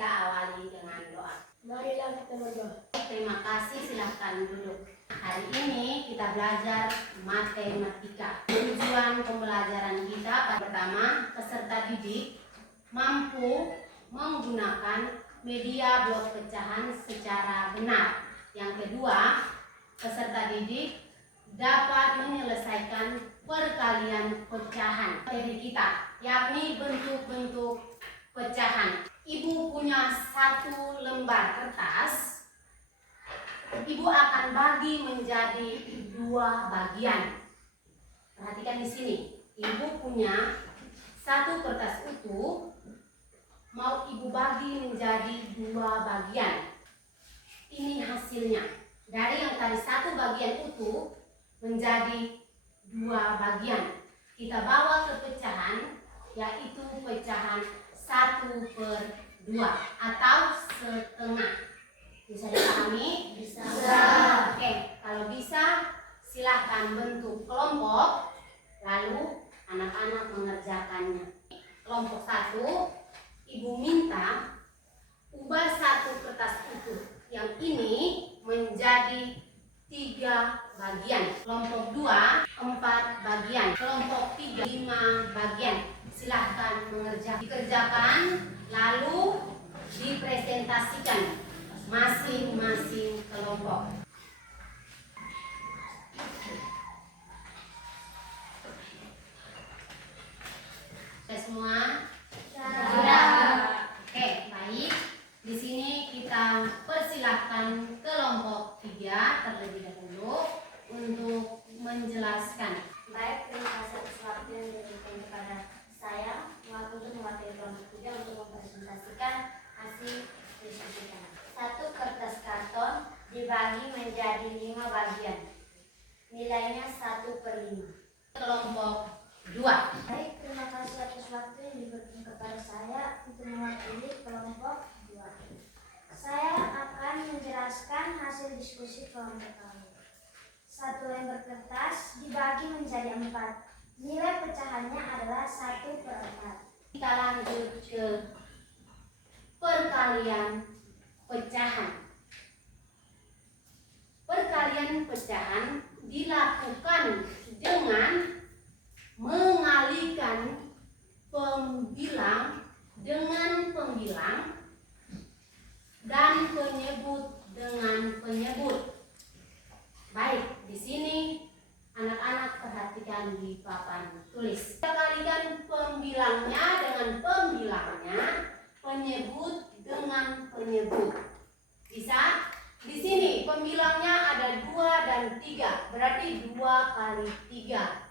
kita awali dengan doa. Marilah kita berdoa. Terima kasih, silahkan duduk. Hari ini kita belajar matematika. Tujuan pembelajaran kita pertama, peserta didik mampu menggunakan media blok pecahan secara benar. Yang kedua, peserta didik dapat menyelesaikan perkalian pecahan dari kita, yakni bentuk-bentuk pecahan. Ibu punya satu lembar kertas. Ibu akan bagi menjadi dua bagian. Perhatikan di sini. Ibu punya satu kertas utuh, mau ibu bagi menjadi dua bagian. Ini hasilnya. Dari yang tadi satu bagian utuh menjadi dua bagian. Kita bawa ke pecahan, yaitu pecahan 1/2 atau setengah. Bisa dipahami? Bisa. Oke, kalau bisa silahkan bentuk kelompok, lalu anak-anak mengerjakannya. Kelompok 1, ibu minta ubah satu kertas utuh yang ini menjadi 3 bagian. Kelompok 2, 4 bagian. Kelompok 3, 5 bagian. Silahkan dikerjakan, lalu dipresentasikan masing-masing kelompok. Sudah semua? Sudah. Oke, baik. Di sini kita persilahkan kelompok 3 terlebih dahulu untuk menjelaskan. Baik, terima kasih atas waktu yang diberikan kepada saya untuk mewakili kelompok 3 untuk mempresentasikan hasil diskusi. Satu kertas karton dibagi menjadi 5 bagian. Nilainya 1/5. Kelompok 2. Baik, terima kasih atas waktu yang diberikan kepada saya untuk mewakili kelompok 2. Saya akan menjelaskan hasil diskusi kelompok kami. Satu lembar kertas dibagi menjadi 4. Nilai pecahannya adalah 1/4. Kita lanjut ke perkalian pecahan. Perkalian pecahan dilakukan dengan mengalihkan pembilang dengan pembilang dan penyebut dengan penyebut. Baik, di sini anak-anak perhatikan di papan tulis. Kita kalikan pembilangnya dengan pembilangnya, penyebut dengan penyebut. Bisa? Di sini pembilangnya ada 2 dan 3, berarti 2 kali 3.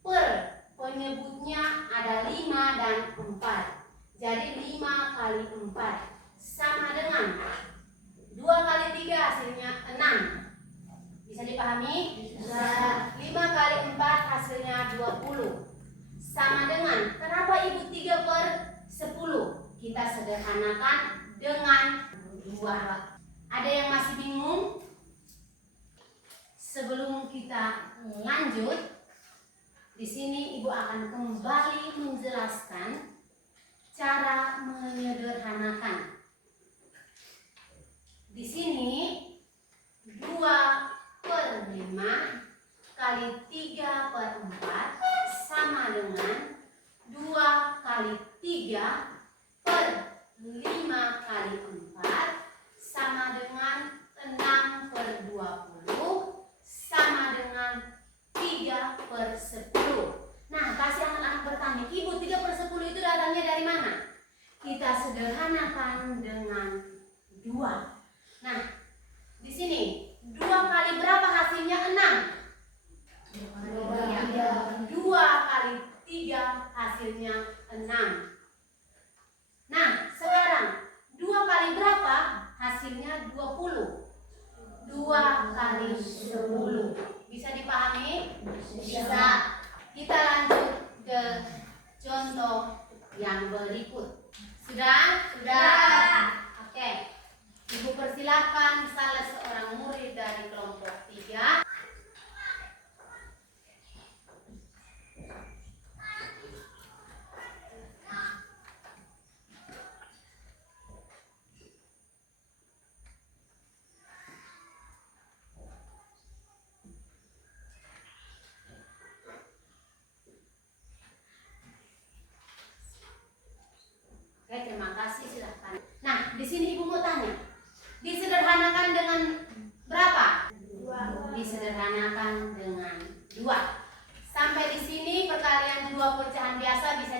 Per penyebutnya ada 5 dan 4. Jadi 5 kali 4 sama dengan 2 kali 3 hasilnya 6. Bisa dipahami? Bisa. 5 kali 4 hasilnya 20. Sama dengan, kenapa ibu 3/10? Kita sederhanakan dengan 2. Ada yang masih bingung? Sebelum kita lanjut, di sini ibu akan kembali menjelaskan cara menyederhanakan. Di sini 2/5 kali 3/4 sama dengan 2 kali 3/5 kali 4 sama dengan 6/20 sama dengan 3/10. Nah, pasti anak-anak bertanya, ibu 3/10 itu datangnya dari mana? Kita sederhanakan dengan 2. Nah, di sini 2 kali berapa hasilnya? 6. 2 kali 3 hasilnya 6. Nah, sekarang 2 kali berapa? Hasilnya 20. 2 kali 10. Bisa dipahami? Bisa. Kita lanjut ke contoh yang berikut. Sudah? Sudah. Oke. Ibu persilahkan salah seorang murid dari kelompok 3.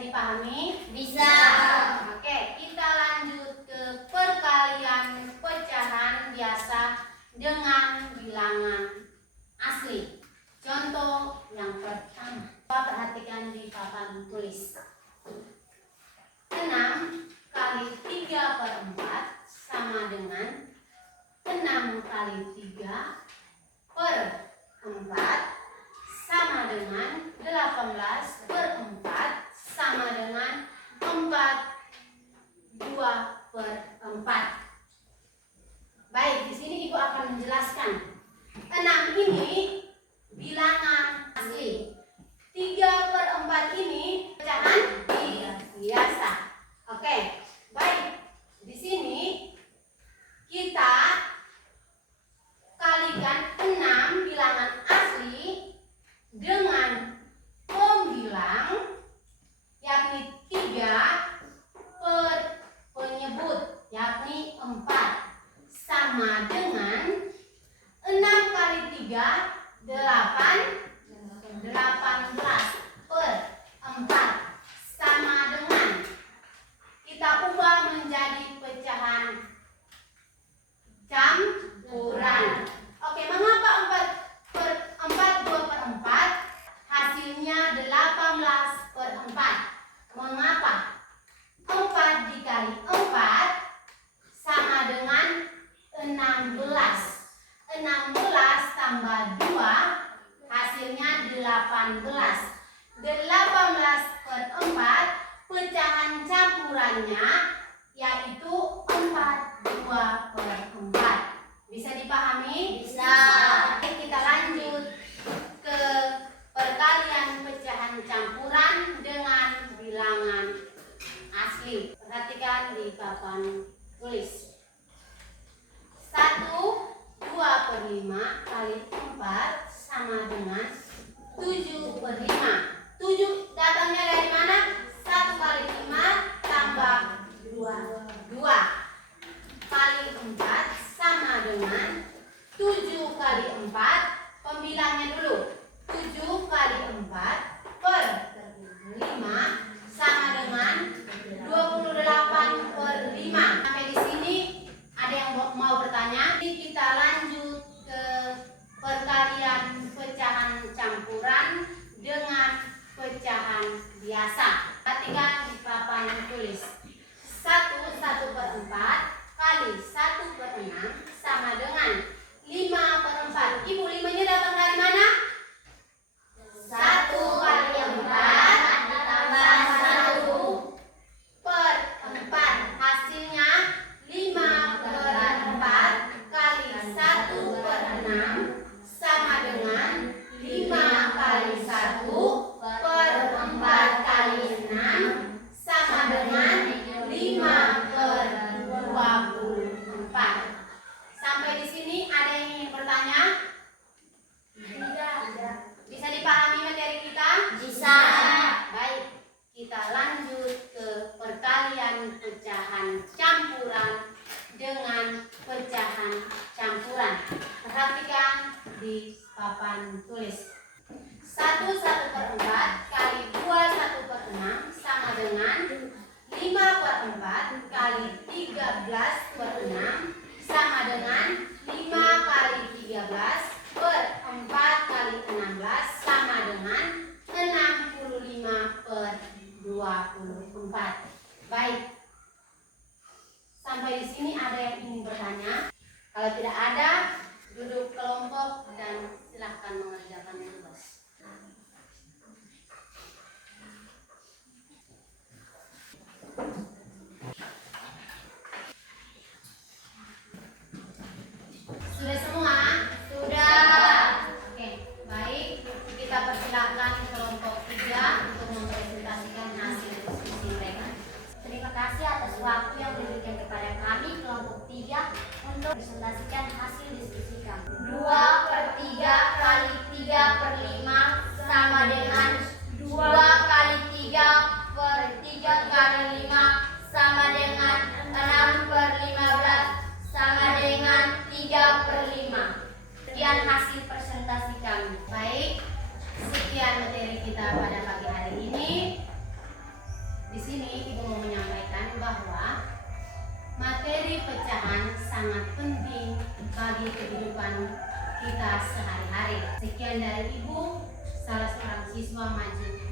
dipahami? Bisa. Oke, kita lanjut ke perkalian pecahan biasa dengan bilangan asli. Contoh yang pertama, perhatikan di papan tulis. 6 kali 3/4 sama dengan 6 kali 3/4 sama dengan 18/4 sama dengan 42/4. Baik, di sini Ibu akan menjelaskan. 6 ini bilangan asli. 3/4 ini pecahan biasa. Oke, baik. Di sini kita kalikan 6 bilangan asli dengan pembilang, yakni 3 per penyebut, yakni 4, sama dengan 6 kali 3, 18/4 sama dengan, kita ubah menjadi pecahan campuran. Oke, mengapa 2/4 hasilnya 18/4? Mengapa? 4 dikali 4 sama dengan 16. 16 tambah 2 hasilnya 18. 18/4 pecahan campurannya yaitu 42/4. Bisa dipahami? Bisa. Oke, kita lanjut ke perkalian pecahan campuran dengan bilangan asli. Perhatikan di papan tulis. 1/2/5 kali 4 sama dengan 7/5. 7 datangnya dari mana? 1 kali 5 tambah 2 kali 4 sama dengan 7 kali 4. Pembilangnya dulu. 7 kali 4 per 5 sama dengan 28/5. Sampai di sini ada yang mau bertanya? Kita lanjut ke perkalian pecahan campuran dengan pecahan biasa. Perhatikan di papan tulis. 1/4 kali 1/6 sama dengan 5/4. Ibu, 5-nya datang dari mana? 1 kali 4 ditambah 1/4. Hasilnya 5/4 kali 1/6 sama dengan 5 kali 1/4 kali 6 sama dengan 5/24. Sampai di sini ada yang ingin bertanya? Tidak. Bisa dipahami materi kita? Bisa. Baik, kita lanjut ke perkalian pecahan campuran dengan pecahan campuran. Perhatikan di papan tulis. 1/4 kali 2/6 sama dengan 5/4 kali 13/6 sama dengan 5 kali 13 per 4 kali 16 sama dengan 65/24. Baik. Sampai di sini ada yang ingin bertanya? Kalau tidak ada, duduk kelompok dan silahkan mengerjakan tugas. Sudah semua? Sudah. Oke, baik. Kita persilahkan kelompok 3 untuk mempresentasikan hasil diskusi mereka. Terima kasih atas waktu yang diberikan kepada kami kelompok 3 untuk presentasikan hasil diskusi kami. 2/3 kali 3/5 sama dengan 2 kali 3/3 kali 5 sama dengan 6/15 sama dengan 3/5. Sekian hasil presentasi kami. Baik, sekian materi kita pada pagi hari ini. sangat penting bagi kehidupan kita sehari-hari. Sekian dari Ibu, salah seorang siswa maju